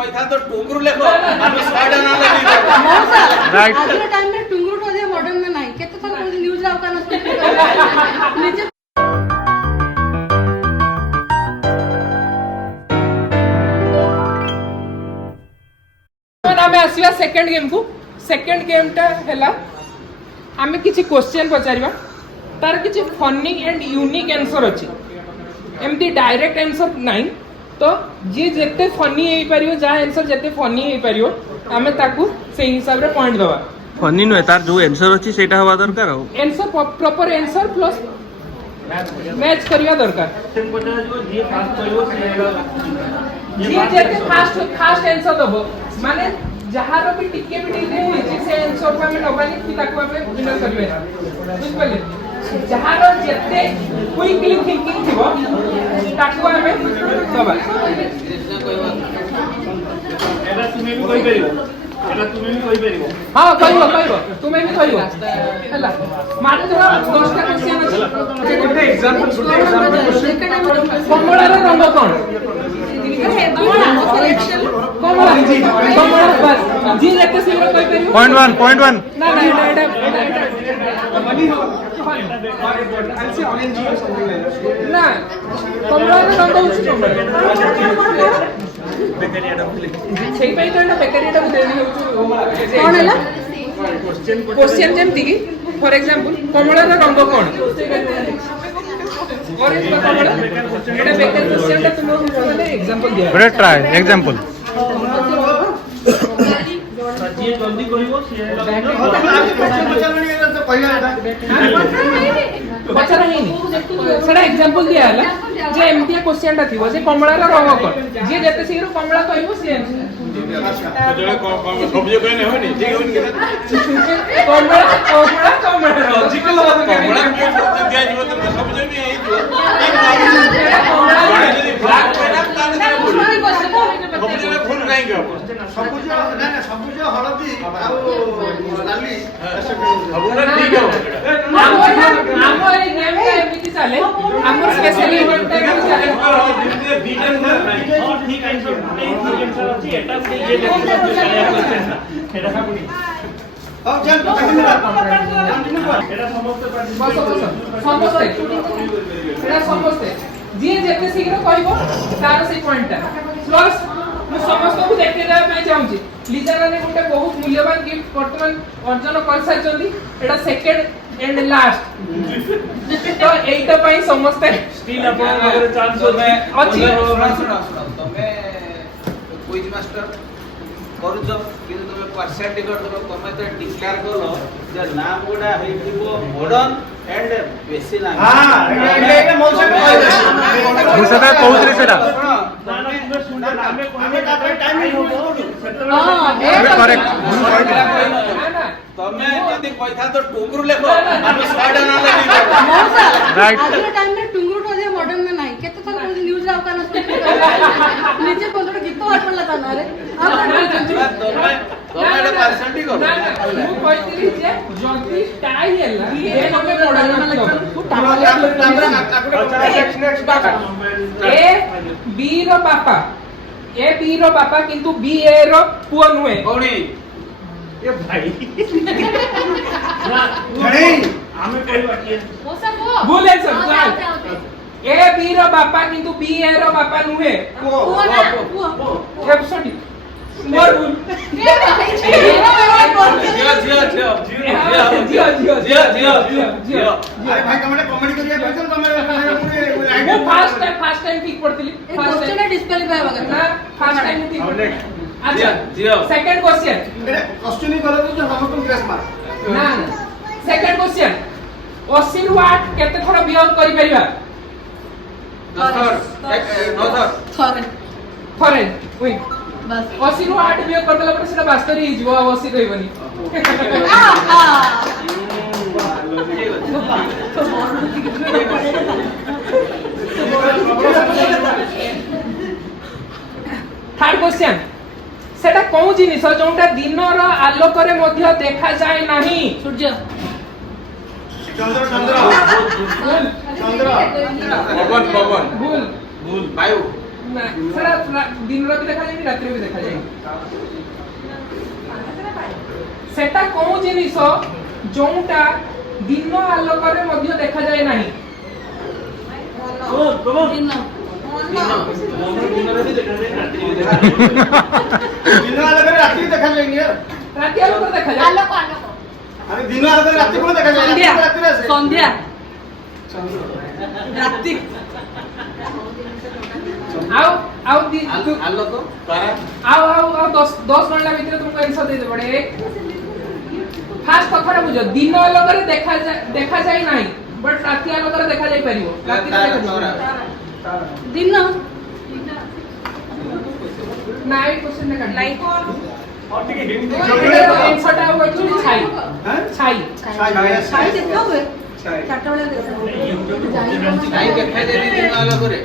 କହିଥା ତ ଟୁଙ୍ଗୁରୁ ଲେଖ ଆମେ 100 ଟା ନା ଲେଖି राइट आज टाइम में टुंगुर तो दे मॉडर्न में नहीं केते थर न्यूज राव का निजे आमे आसीबा सेकंड गेम टा हैला आमे किछि क्वेश्चन पचारिबा तार किछि फनी एंड यूनिक आंसर अछि एमती डायरेक्ट आंसर नाही तो जे जेते फनी हेई परियो जा आंसर जेते फनी हेई परियो आमे ताकू से हिसाब रे पॉइंट दवा फनी नुहे तार जो आंसर अछि सेटा हवा दरकार हो answer proper answer plus match करिया दरकार जे जेते फास्ट आंसर दबो माने जहार भी टिके भी डिले होई से आंसर को हमें नबानी कि ताकू हमें विनर करबे बुझ पले जहार जेते क्विकली थिंकिंग थिबो ताकू हमें दबा एटा तुमे भी कहि परिबो हां कहबो तुमे भी कहबो हला मात्र 10 टा क्वेश्चन अछि गोटे एग्जांपल कमलार रंग कोन कमला जी जेते शीघ्र कहि परिबो पॉइंट 1 ना ना कमलार रंग होछि कमला সেই পাই তো এটা বেকারিটা দেনি হচ্ছে কোন হলা क्वेश्चन जेमती की फॉर एग्जांपल कमलार रंग कोन ऑरेंज का कमला एटा बेकार क्वेश्चन ता तुम माने एग्जांपल दिया बड़े ट्राई एग्जांपल जी जल्दी करिवो पचार नहीं सेटा एग्जांपल दिया हला जे एमती क्वेश्चन ता थिवो जे कमलार रंग कोन जे जेते शीघ्र कमला कहबो से जळे सब्जी कहने होनी ठीक होनी कमला लॉजिकल बात कमला दिया जीव त सब्जी भी एई जो जड़ी ब्लैक पेना ताने सब्जी में फुल नहीं गयो सबुज ना सबुज हळदी आ लाली सबुज ठीक है हमर ए गेम का एमिति चले हमर स्पेशली गेम टा चले ठीक आंसर अछि एटा ये एटा साबुनी अब चल समस्ते जी जेते शीघ्र कहबो तार से पॉइंट प्लस मु समस्त को देखते जाय पे चाहूची लीजा ने गोटे बहुत मूल्यवान गिफ्ट वर्तमान अर्जन कर साचंदी एटा सेकंड एंड लास्ट तो एटा पई समस्त स्टिल अपन अगर चांस अछि तमे क्विज मास्टर करू जो किंतु तमे परसेंट कर दो तमे तो डिक्लेयर करलो जे नाम गुडा हेतिबो मॉडर्न एंड बेसी ना हां एटा मौसम दूसरा कहउतरे सेटा हमें टाइम नहीं होतो हां करेक्ट तमे जदी कहथा तो टुंगुरु लेखो हम 100 टा ना लेखी राइट आज टाइम में टुंगुर तो दे मॉडर्न में नहीं केते थर न्यूज राव का निजे कोन गीत और पडला था रे तमे एटा परसेंट ही करो मु कहतिली जे जदी टाई हैला ए नमे मॉडर्न ए बी रो पापा ए बी रो पापा किंतु बी ए रो पुओ नुहे कोणी ये भाई नहीं हमें कोई बात नहीं भूल है सब ए बी रो पापा किंतु बी ए रो पापा नुहे पुआ ना पुआ एब्सोल्युटली मोर भूल जियो अरे भाई तुमने कमेंट करिए पैसा तुमने वो फर्स्ट टाइम ठीक पड़तिली फर्स्ट क्वेश्चन डिस्क्वालीफाई वगैरह ना फर्स्ट टाइम ठीक पड़तिली अच्छा जियो सेकंड क्वेश्चन मेरे क्वेश्चन ही गलत तो हम तुम ग्रेस मार ना सेकंड क्वेश्चन 80 वाट केते थोड़ा बिहेव करि परिबा थरे थरे ओइ बस 80 वाट बिहेव करतला पर सेटा वास्तव हि जीव 80 रहबनी थर्ड क्वेश्चन सेटा कोन जिनिस जोंटा दिनर आलोकरे मध्य देखा जाय नाही सूर्य चंद्र चंद्र पवन पवन भूल भूल वायु ନା ସେଟା ଦିନରେ ବି ଦେଖାଯାଏ ରାତିରେ ବି ଦେଖାଯାଏ ସେଟା କୋଉ ଜିନିଷ ଯୋଉଟା ଦିନ ଆଲୋକରେ ମଧ୍ୟ ଦେଖାଯାଏ ନାହିଁ ଦିନ ଦିନ ଆଲୋକରେ ରାତି ଦେଖାଯାଏନି ୟାର। ରାତି ଆଲୋକରେ ଦେଖାଯାଏ ଆଲୋକ ଆଲୋକ ଆରେ ଦିନ ଆଲୋକରେ ରାତି କୋଣ ଦେଖାଯାଏ? ସନ୍ଧ୍ୟା ରାତିରେ ଆସେ। ସନ୍ଧ୍ୟା ରାତି ଆଉ ଆଉ ଆଲୋକ ତାରା ଆଉ ଆଉ ଆଉ 10 ଘଣ୍ଟା ଭିତରେ ତୁମକୁ आंसर दे देबड़े फास्ट कथाटा बुझ दिन आलोकरे देखा जाय नाही बट राति आलोकरे देखा जाय परिबो राति तारा ଦିନ नाइट क्वेश्चन ने काट लाइट आंसरटा हो एक्चुअली छाई हैं? छाई ଛାଇ ଦେଖା ହୁଏ ଚାରିଟା ବେଳେ ଦେଖା ହୁଏ ନାଇଁ ଦେଖାଯାଏ ଦିନ ଆଲୋକରେ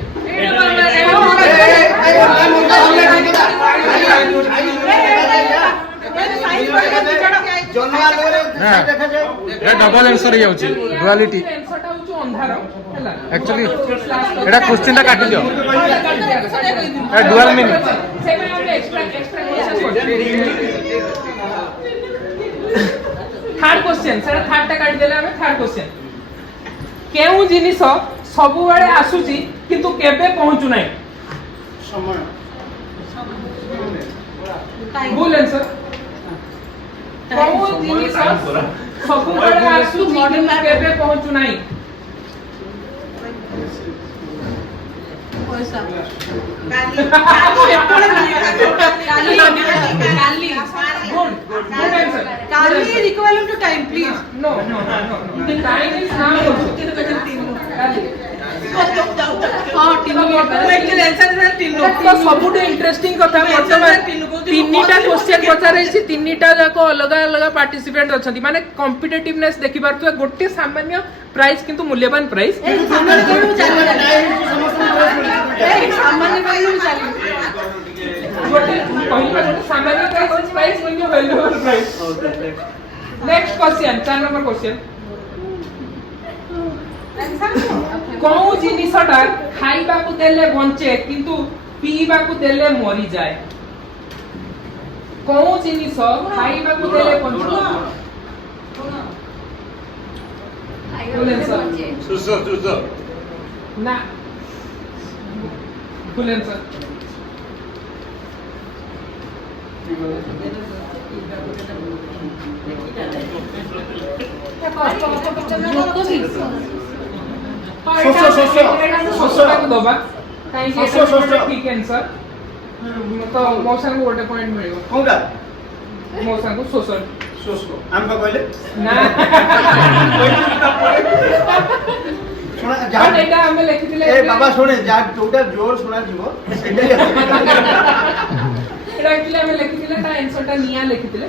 ଜହ୍ନ ଆଲୋକରେ হ্যাঁ ଦେଖାଯାଏ। এটা ডাবল आंसर হই যাଉଛି ডুয়ালিটি आंसरटा हो अंधार हैला एक्चुअली এটা क्वेश्चनটা কাটি দিও এটা ডুয়াল মিনিং से में हम extra third question sir third टा काट देले हमें थर्ड क्वेश्चन केउ जिनिस सब बेले आसुची किंतु केबे पहुंचु नाही ସମୟ भूल आंसर केउ जिनिस सब बेले आसुची किंतु केबे पहुंचु नाही ପଇସା काली गुड गुड आंसर काली equivalent to time please no no no time is now काली हां तीन एक्चुअली आंसर इज तीन तो सबुठु इंटरेस्टिंग कथा वर्तमान तीनटा क्वेश्चन पचारैछि तीनटा जाको अलग अलग पार्टिसिपेंट अछंती माने कॉम्पिटिटिवनेस देखि पारथुवा गोटे सामान्य प्राइस किंतु मूल्यवान प्राइस सामान्य कहू चली सामान्य कहू चली गोटे पहिला गोटे सामान्य प्राइस म्हणजे valuable price next question 4 number question कोउ जिनिसटा खाइबा को देले बंचे किंतु पीबा को देले मरि जाय कोउ जिनिस खाइबा को देले बंचे ସୁସ ना फुल आंसर शोषण दबा काई के ठीक आंसर तो मौसा को गोटे पॉइंट मिलेगा କୋଉଟା? मौसा को शोषण ଶୋଷ ଆମେ କଣ କହିଲେ? ना ଶୁଣ और ଯାହା एटा हमें लिखिथिले ଏ ବାବା ଶୁଣେ ଯାହା ଯୋଉଟା ଜୋର ଶୁଣା ଯିବ ସେଇଟା ହିଁ ଆସିବ। एटा एक्चुअली हमें लिखिथिले ता आंसरटा निया लिखिथिले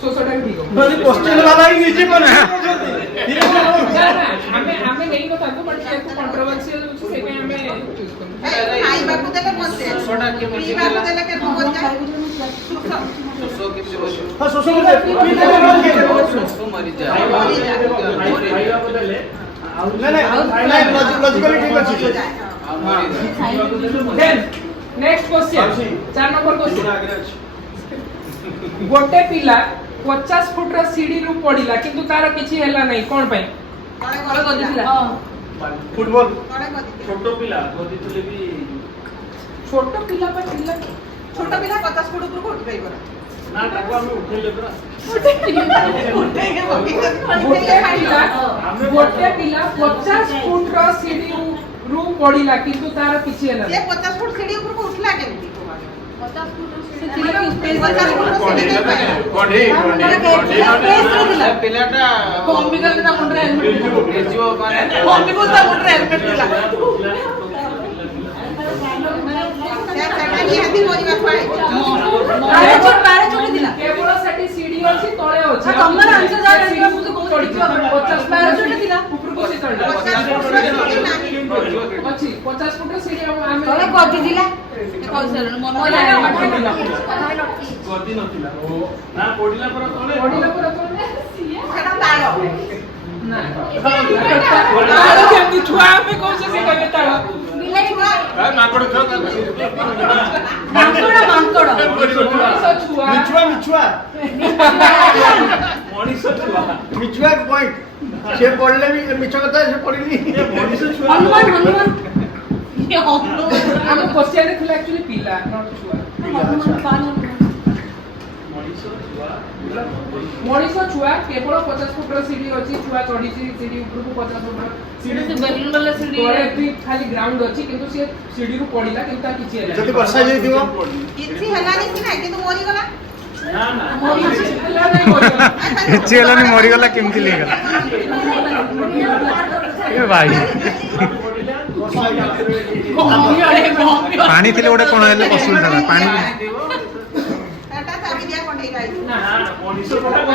शोषणटा भी ठीक हो ମାନେ क्वेश्चन ବାବା ହିଁ ନିଜେ କରୁଛନ୍ତି। ना ना हमें नहीं बता दो बट ये कंट्रोवर्शियल होछि से में हमें चूज करना ଖାଇବାକୁ ଦେଲେ ବଞ୍ଚେ ଶୋଷଟା କେମିତି ପିଇବାକୁ ହେଲା? ଦେଲେ କେମିତି ବଞ୍ଚେ ଶୋଷ କେମିତି ବସିବ? ହଁ ଶୋଷ ବୋଧେ ପିଇଦେଲେ ମରିଯିବ। ଶୋଷ ମରିଯାଏ ନାଇଁ ଲଜିକାଲି ଠିକ ଅଛି। ଆଉ ମରିଯାଏ then next question 4 number question गोटे पिला 50 फुट रो सीढ़ी रु पड़िला किंतु तार किछि हैला नहीं कोन पई ତଳେ କଳ କରିଥିଲା ଗଦିଥିଲା ଫୁଟବଲ ତଳେ ଗଦିଥିଲା ଛୋଟ ପିଲା ଗଦିଥିଲେ ବି छोटो पिला पर पिला ଛୋଟ ପିଲା 50 ଫୁଟ ଉପରକୁ ଉଠି ପାରିବ ନା ତାକୁ ଆମେ ଉଠେଇଲେ ପରା गोटे पिला 50 फुट रो सीढ़ी रु पड़िला किंतु तार किछि हैला ସେ 50 ଫୁଟ ସିଡି ଉପରକୁ ଉଠିଲା କେମିତି 50 ଫୁଟ ସେ ଥିଲା କି ସ୍ପେସ୍ 50 ଫୁଟ ସିଡି କଢେଇ ସେ ପିଲାଟା ଅମ୍ବିକା ତା ମୁଣ୍ଡରେ ହେଲମେଟ ଥିଲା ହେଇଯିବ ମାନେ ଅମ୍ବିକା ତା ମୁଣ୍ଡରେ ହେଲମେଟ ଥିଲା ନିହାତି ମରିବାକୁ ଆଇଛି ପାରାଚୁଟ ଥିଲା केवल सेठी सीढ़ी अछि तळे अछि हाँ, तमर आंसर जा रहा है, मुझे बहुत चढ़ी दिक्कत है। 50 पैराशूट ଥିଲା। ऊपर को से चढ़ 50 ଫୁଟ ସିଡି ନାହିଁ अछि 50 फुट सीढ़ी हम ତଳେ ଗଦି ଥିଲା କହିସାରିଲଣି ମନ ଲାଗେ ଗଦି ନଥିଲା ନା ପଡିଲା ପରା ତଳେ ପଡିଲା पर तो ସେଟା ତାଳ ନା ତାଳ କେମିତି ଛୁଆ ଆମେ କହୁଛେ ସେ କହିବେ ତାଳ ମାଙ୍କଡ ଛୁଆ ମାଙ୍କଡ ମାଙ୍କଡ ମଣିଷ ଛୁଆ ମିଛୁଆ ମିଛୁଆ ମଣିଷ ଛୁଆ ମିଛୁଆ ପଏଣ୍ଟ ସେ ପଢିଲେ ବି ମିଛ କଥା ସେ ପଢିନି ମଣିଷ ଛୁଆ ହନୁମାନ ହନୁମାନ ଇଏ ହନୁମାନ ଆମ କ୍ୱେଶ୍ଚନରେ ଥିଲା ଆକ୍ଚୁଆଲି ପିଲା ନଟ୍ ଛୁଆ ହନୁମାନ ବାଲ ମଣିଷ ଛୁଆ କେବଳ 50 ଫୁଟର ସିଡି ଅଛି ଛୁଆ ଚଢିଛି ସିଡି ଉପରକୁ 50 ଫୁଟର ସିଡି ସେ ବେଲୁନ ବାଲା ସିଡି ତଳେ ବି ଖାଲି ଗ୍ରାଉଣ୍ଡ ଅଛି କିନ୍ତୁ ସେ ସିଡିରୁ ପଡିଲା କିନ୍ତୁ ତାର କିଛି ହେଲା ଯଦି ବର୍ଷା ହେଇଯାଇଥିବ କିଛି ହେଲାନି କି ନାହିଁ କିନ୍ତୁ ମରିଗଲା କିଛି ହେଲାନି ମରିଗଲା କେମିତି ହେଇଗଲା ଏ ଭାଇ ପାଣି ଥିଲେ ଗୋଟେ କଣ ହେଲେ ଅସୁବିଧା ହେଲା ପାଣି ତାଟା ଚାବି ଦିଆ କଣ୍ଢେଇ ଗାଇଛି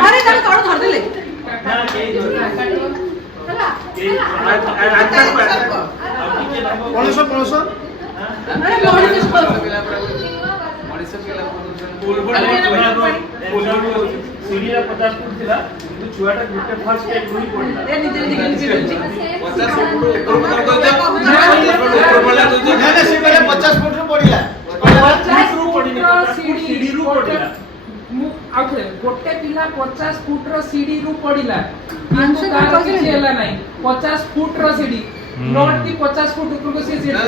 ଆରେ ତାକୁ ତଳ ଧରିଦେଲେ ପଣସ ପଣସ ଆରେ ମଣିଷ ସିଡିଟା 50 ଫୁଟ ଥିଲା କିନ୍ତୁ ଛୁଆଟା ଗୋଟେ ଫାର୍ଷ୍ଟ ଷ୍ଟେପ ହିଁ ପଡିଲା ଏ ନିଜେ ନିଜେ ନିଜେ 50 ଫୁଟ ଉପରକୁ ଦଉଛ ନା ନା ସେ କହିଲେ 50 ଫୁଟରୁ ପଡିଲା ସିଡିରୁ ପଡିଲା ଆଉଥରେ ଗୋଟେ ପିଲା 50 ଫୁଟର ସିଡିରୁ ପଡିଲା Answer ତାର କଣ କିଛି କହିଲେ? ହେଲା ନାହିଁ 50 ଫୁଟର ସିଡି ନଟ୍ କି 50 ଫୁଟ ଉପରକୁ ସେ ସିଡି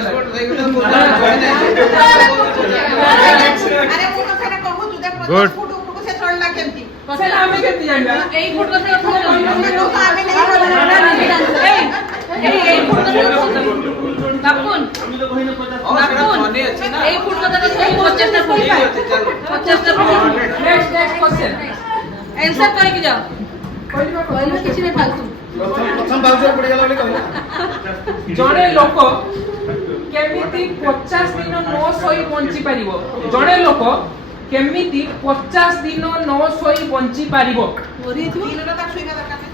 ଆରେ ମୁଁ କଥାଟା କହୁଛୁ ଯେ 50 Good. ଫୁଟ ଉପରକୁ ସେ ଚଢିଲା କେମିତି ସେଟା ଆମେ କେମିତି ଜାଣିବା ଏଇ ଫୁଟ କଥା କଥା ଆମେ ତ ଆମେ ଏଇ ଫୁଟ କଥା ବାପୁନ আমি তো কহিনা 50 ମନେ ଅଛି ନା ଏଇ ଫୁଟ କଥା କଥା 50ଟା ଫୁଟ 50ଟା ଫୁଟ ନେକ୍ସଟ କ୍ୱେଶ୍ଚନ आंसर କରିକି ଯାଅ କହିବା କହିଲେ କିଛି ନାହିଁ ଫାଲତୁ ପ୍ରଥମ ବାଉଚର ପଡିଗଲା ବୋଲି କହିଲେ ଜଣେ ଲୋକ କେମିତି 50 ଦିନ ନ ଶୋଇ ବଞ୍ଚି ପାରିବ ଜଣେ ଲୋକ କେମିତି 50 ଦିନ ନ ଶୋଇ ବଞ୍ଚି ପାରିବ ମରି ଯାଇଥିବ ଦିନଟା ତାକୁ ଶୋଇବା ଦରକାର ନାହିଁ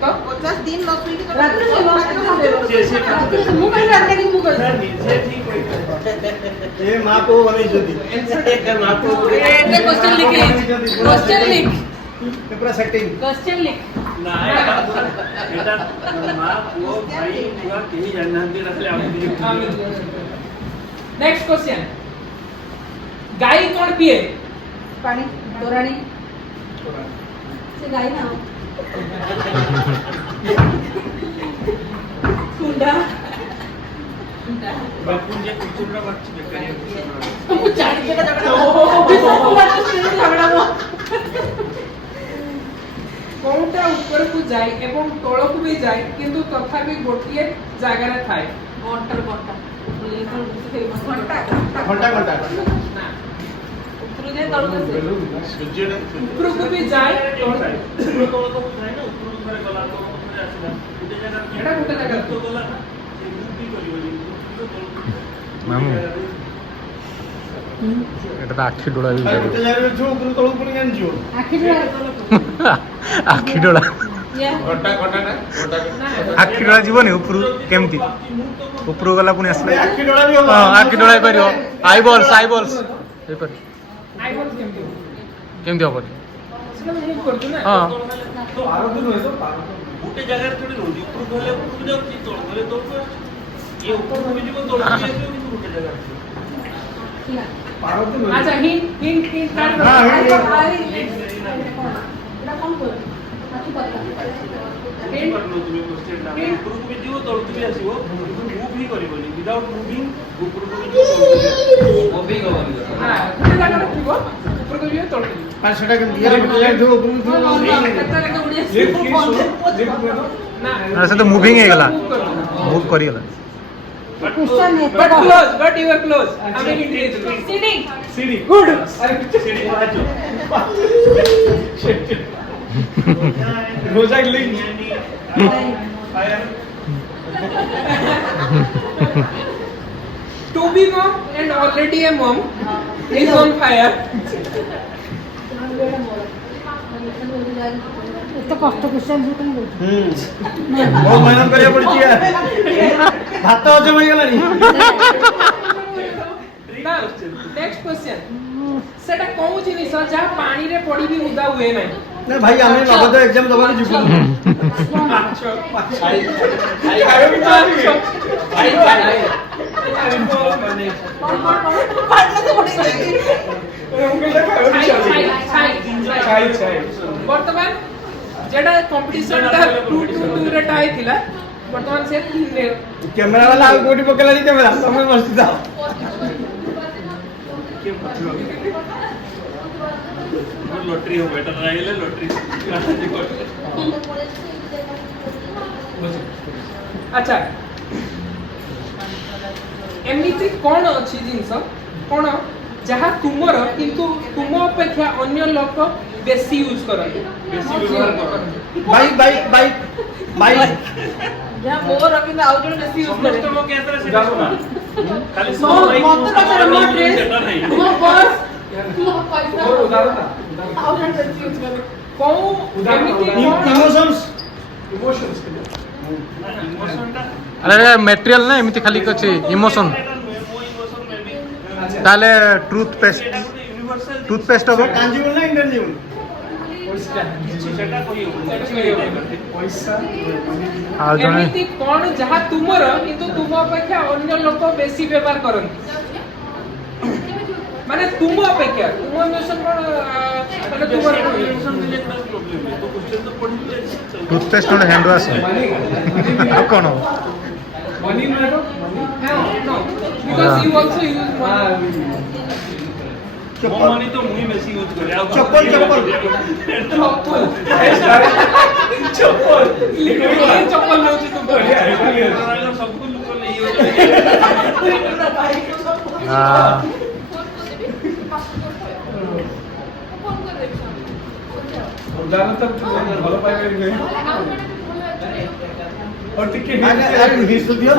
ତ 50 ଦିନ ନ ଶୋଇକି ତ ରାତିରେ ଶୋଇବ ରାତିରେ ମୁଁ କହିଲି ରାତିରେ ମୁଁ କହିଲି ନିଜେ ঠিক কইছে ଏ ମା ପୁଅ ବନେଇଛନ୍ତି ଏତେ क्वेश्चन लिखे क्वेश्चन लिख ଏ ପୁରା ସେଟିଂ क्वेश्चन लिख না এটা মা পুଅ ভাই ଛୁଆ କେହି ଜାଣିନାହାନ୍ତି ତାହେଲେ ଆମେ नेक्स्ट क्वेश्चन गाय कौन पिए पानी तोरानी से गाय ना हो कुंडा ବାପୁଞ୍ଜେ କୁଚୁରା ବାଚି ବେକାରୀ ମୁଁ ଚାରି ଜାଗା ଝଗଡ଼ା ହବ कौनटा ऊपर को जाए एवं तଳ को भी जाए किंतु तथापि गोटिए जागारे थाए घंटा घंटा घंटा ଘଣ୍ଟା ଘଣ୍ଟା ना ଉପରୁ ଯାଏ ତଳକୁ ଆସେ ସୂର୍ଯ୍ୟଟା ऊपर को भी जाए ଉପର ତଳକୁ ଥାଏ ନା ଉପରକୁ ଥରେ ଗଲା ତଳକୁ ଥରେ ଆସିଲା ଗୋଟେ ଜାଗା ଏଟା ଗୋଟେ ଜାଗା ତ ଗଲା ନା ସେ ମୁଭି କରିବନି ମାମୁଁ এটা তো আখি ডোলা ବି ଗୋଟେ ଜାଗାରେ ଅଛୁ ଉପରୁ ତଳକୁ ପୁଣି ଜାଣିଛୁ ଆଖି ଯୋଡ଼ା ଆଖି ଡୋଳା ଘଣ୍ଟା ଘଣ୍ଟାଟା ଆଖି ଡୋଳା ଯିବନି ଉପରୁ କେମିତି ଉପରୁ ଗଲା ପୁଣି ଆସିଲା ଆଖି ଡୋଳା ବି ହବ ହଁ ଆଖି ଡୋଳା କରିବ ଆଇବଲ୍ସ ହେଇପାରେ आई बोल केमती କେମିତି ହବ ସେଟା ମୁଁ କରୁଛୁ ନା ହଁ ଗୋଟେ ଜାଗାରେ ଥୋଡ଼ି ରହୁଛି ଉପରକୁ ଗଲେ ଉପରକୁ ଯାଉଛି ତଳକୁ ଗଲେ ତଳକୁ ଆସୁଛି ଇଏ ଉପରକୁ ବି ଯିବ ତଳକୁ ବି ଆସିବ କିନ୍ତୁ ଗୋଟେ ଜାଗାରେ अच्छा हिंट हिंट हिंट काट दो हाँ, hint, hint. এটা কোন করে আখি পাতা ବୁଝିପାରୁନ ତୁମେ କ୍ୱେଶ୍ଚନଟା ଉପରକୁ ବି ଯିବ ତଳକୁ ବି ଆସିବ କିନ୍ତୁ ମୁଭ୍ ହିଁ କରିବନି ୱିଦାଉଟ୍ ମୁଭିଂ ଉପରକୁ ବି ଯିବ ତଳକୁ ବି ଆସିବ ମୁଭିଂ ହବନି हां ଗୋଟେ ଜାଗାରେ ଥିବ ऊपर को ଯିବ ତଳ କୁ ଯିବ ପାଞ୍ଚ ସେଟା କେମିତି ଇଆରେ ଗୋଟେ ଜାଗାରେ ଥିବ ଉପରକୁ ଥିବ କେତେ ଲେଖା ଉଡି ଲିଫ୍ଟ କି ନା ନା ସେ ତ ମୁଭିଂ ହେଇଗଲା ମୁଭ୍ କରିଗଲା क्वेश्चन है बट यू आर क्लोज हमें हिंट दे दो सीडी ସିଡି गुड ସିଡି ପହାଚ mosaic link fire to be mom and already a mom is on fire ଏତେ କଷ୍ଟ କ୍ୱେଶ୍ଚନ ସବୁ କାଇଁ ଦଉଛୁ ବହୁତ ମେହନତ କରିବାକୁ ପଡୁଛି ଭାତ ହଜମ ହେଇଗଲାଣି नेक्स्ट क्वेश्चन सेटा कोन जिनिस जा पानी रे पड़ी भी उदा हुए नहीं ନା ଭାଇ ଆମେ ନଗଦ ଏକ୍ଜାମ ଦବାକୁ ଯିବୁ। ବର୍ତ୍ତମାନ जेटा कंपटीशन टा 2 रे टाई थिला वर्तमान से 3 रे कैमरा वाला ଆଉ କୋଠି ପକେଲାନି କ୍ୟାମେରା ତମେ ବସି ଯାଅ। लॉटरी हो बेटा राहिले लॉटरी अच्छा एमिति कोन अछि जिंस कोन जहा तुमर किंतु तुम अपेक्षा अन्य लोक बेसी यूज करते बेसी व्यवहार करो भाई भाई भाई भाई जहाँ मोर अभी ना आउट बेसी यूज करे समस्त लोग केतरा से सुना खाली मो मत कर मो ड्रेस मो पर्स मो पैसा और उदाहरण आउट बेसी यूज करे को एमिति इमोशंस इमोशन टा अरे मटेरियल ना एमती खाली कुछ इमोशन ताले टूथपेस्ट टूथपेस्ट हो टांजिबल ना इंटेंजिबल सेटा कोई आ जने एमिति कोन जहा तुमर किंतु तुम अपेक्षा अन्य लोक बेसी व्यवहार करन माने तुम अपेक्षा तुम इमोशन कोन माने तुमर इमोशन रिलेटेड प्रॉब्लम है तो क्वेश्चन तो पढ़ी टूथपेस्ट और हैंड वॉश अब कौन हो money no because you also use money वो मनी तो मुही बेसी यूज करे चप्पल चप्पल चप्पल लिखिए चप्पल लो तुम सब कुछ लोग नहीं यूज हां उदाहरण तक ଭଲ ପାଇବେ और टिके अरे हिस दियो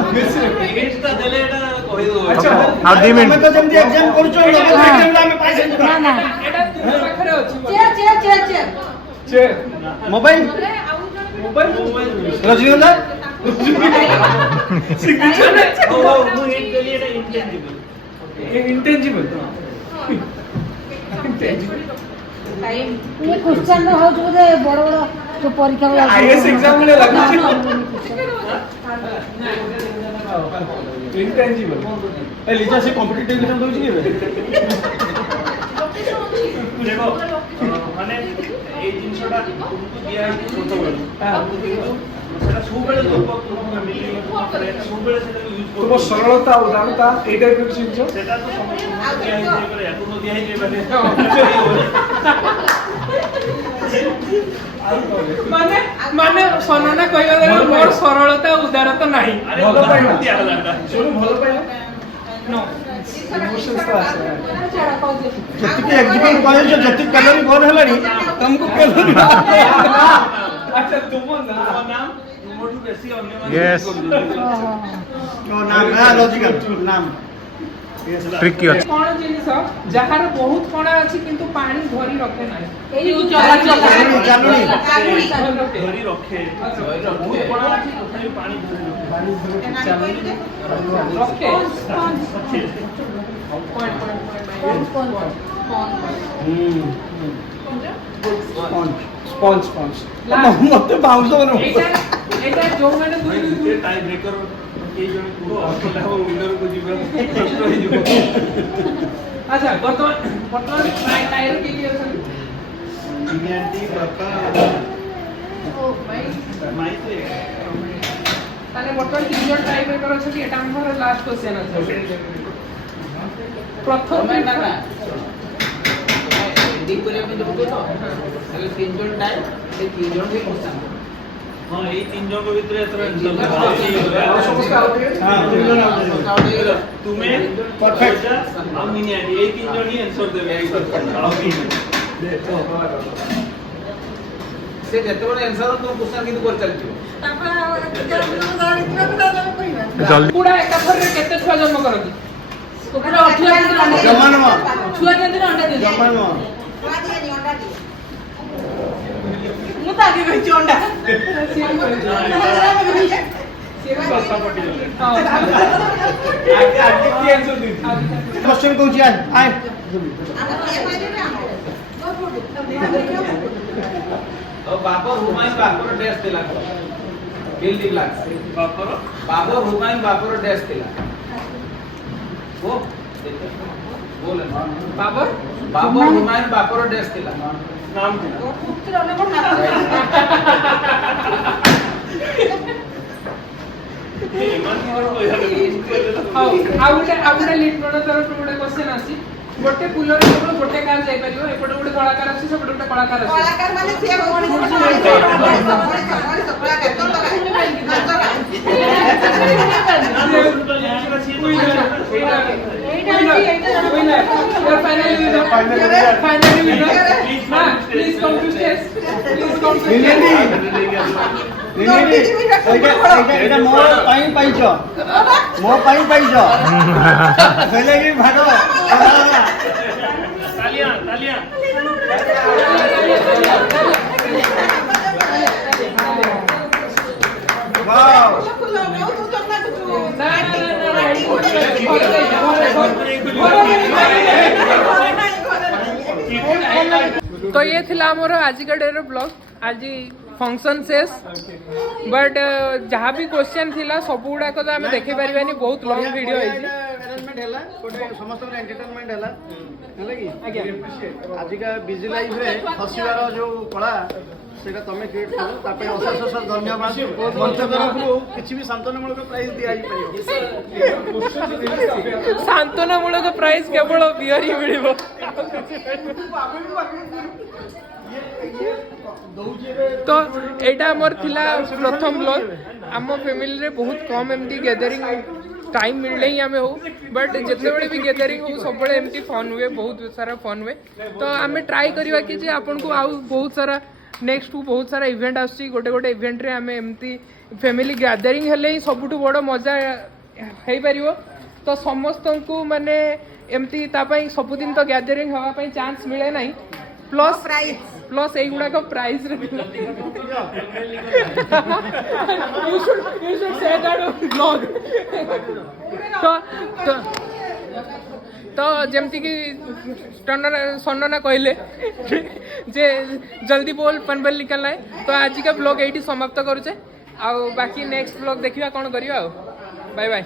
एगेंस्ट ता देले एटा कहि दो अच्छा आ 2 तमे मिनट तो जेमती एग्जाम करूछ एग्जाम में पाइसे ना ना एटा तुम पाखरे अछि चेयर चेयर मोबाइल रजनीगंधा ओ मु हिंट देली एटा इंटेंजिबल टाइम ये क्वेश्चन हो जो बोले बड़ बड़ जो परीक्षा में आईएएस एग्जाम में लागू इंटेंजिबल ए लिजा से कॉम्पिटिटिव एग्जाम दोछि केबे देखो माने ए जिंसटा तुमको दिया है छोटो बेल सेटा सब बेले लोग फैमिली फ्रेंड सब बेले सेटा यूज तुम करो सरलता उदारता ए टाइप के चीज सेटा तो समस्त दिया है करे याको न दिया है माने माने सोनाना कहबा गले मोर सरलता उदारता नाही अरे भलो पाइला दिया हलाटा चलो भलो पाइला नो इमोशंस तो आसे जति एग्जाम कॉलेज जति कैलोरी बर्न हलानी तुमको कैलोरी अच्छा तुम ना नाम मोटू बेसी अन्य Yes. ओ नाम है लॉजिकल नाम ट्रिकी ଅଛି कोन जिनिस जहार बहुत कोणा अछि किंतु पानी धरी रखे नाही एई चला चालुनी धरी रखे बहुत बड़ा ଅଛି तथापि पानी धरी रखे रखे पॉइंट स्पॉन्ज स्पॉन्ज मते बाउंस बनो एटा जो मैंने ये टाई ब्रेकर के जण को असला हो विनर को जीवन कष्ट हो जीव अच्छा वर्तमान टायर के असन इंडियन बका ओ भाई माई तो ताने वर्तमान 3 जण टाई ब्रेकर अछि एटा हमर लास्ट क्वेश्चन अछि प्रथम ना ना एडिट करिया में जब तो अगर 3 जन टाइम से 3 जन भी क्वेश्चन हां ए तीन जण को भीतर एतर समस्त आउट हां तीन जन आउट तुम्हें परफेक्ट हम नहीं आए ये तीन जण ही आंसर देबे आओ की से जते बड़ आंसर तो क्वेश्चन किंतु कर चलती जल्दी पूरा एकाथर रे केते छुआ जन्म करती पूरा 18 दिन अंडा जमानमा छुआ केते अंडा दे जमानमा मु तो आगे गई अंडा बस्ता पट्टी चले आगे की आंसर दी क्वेश्चन कहूची आय बाबर हुमायूं बापर डैश दिला fill the blanks Babur Humayun बापर डैश दिला वो बोले बाबर बाबर हुमायूं बापर डैश दिला नाम पुत्र ने कोण नाच ଆଉ ଗୋଟେ ଲିଟର ତରଫରୁ ଗୋଟେ କ୍ୱେଶ୍ଚନ ଅଛି ଗୋଟେ ଫୁଲରେ କେବଳ ଗୋଟେ କାର ଯାଇପାରିବ ଏପଟେ ଗୋଟେ କଳାକାର ଅଛି ସେପଟେ ଗୋଟେ କଳାକାର ଅଛି କଳାକାର ମାନେ ସିଏ Please come to stage. Please come to ଏଇଟା ମୋ ପାଇଁ ପାଇଛ ମୋ ପାଇଁ ପାଇଛ କହିଲେ କି ଭାଗ तालियां तालियां तो ये थिला हमर आज का डेर ब्लॉग आज फंक्शन शेष बट जहाँ भी क्वेश्चन थिला सब गुड़ाक तो आम देखी पारिबानी बहुत लॉन्ग वीडियो अरेंजमेंट हैला गोटे समस्त एंटरटेनमेंट हैला आजिका बिजी लाइफ रे हसिबार जो कला सेटा तमे क्रिएट करो तापे अशेष अशेष धन्यवाद मंच तरफ किछि भी सांत्वनामूलक प्राइज दिया परियो सांत्वनामूलक प्राइज केवल बियर ही मिलिबो तो एटा हमर थिला प्रथम ब्लॉग आम फैमिली रे बहुत कम एमती गैदरिंग टाइम मिलले ही आमे हो बट जिते बड़े भी गैदरिंग हो सब बड़े एमती फन हुए बहुत सारा फन हुए तो आमे ट्राई करवा कि जे आपन को आउ बहुत सारा नेक्स्ट बहुत सारा इवेंट आसी गोटे गोटे इवेंट रे आमे एमती फैमिली गैदरिंग हेले ही सबुठु बड़ मजा हे परिवो तो समस्त को माने एमती तापाई सबुदिन तो गैदरिंग हवा पाई चांस मिले नहीं प्लस प्लस ए गुडा को प्राइस रे you should say that on vlog तो जमती कि सन्ना कहले जे जल्दी बोल पनबल निकलना है तो आज का ब्लॉग यही समाप्त करुचे आ बाकी नेक्स्ट ब्लॉग देखिया कौन करियो बाय बाय।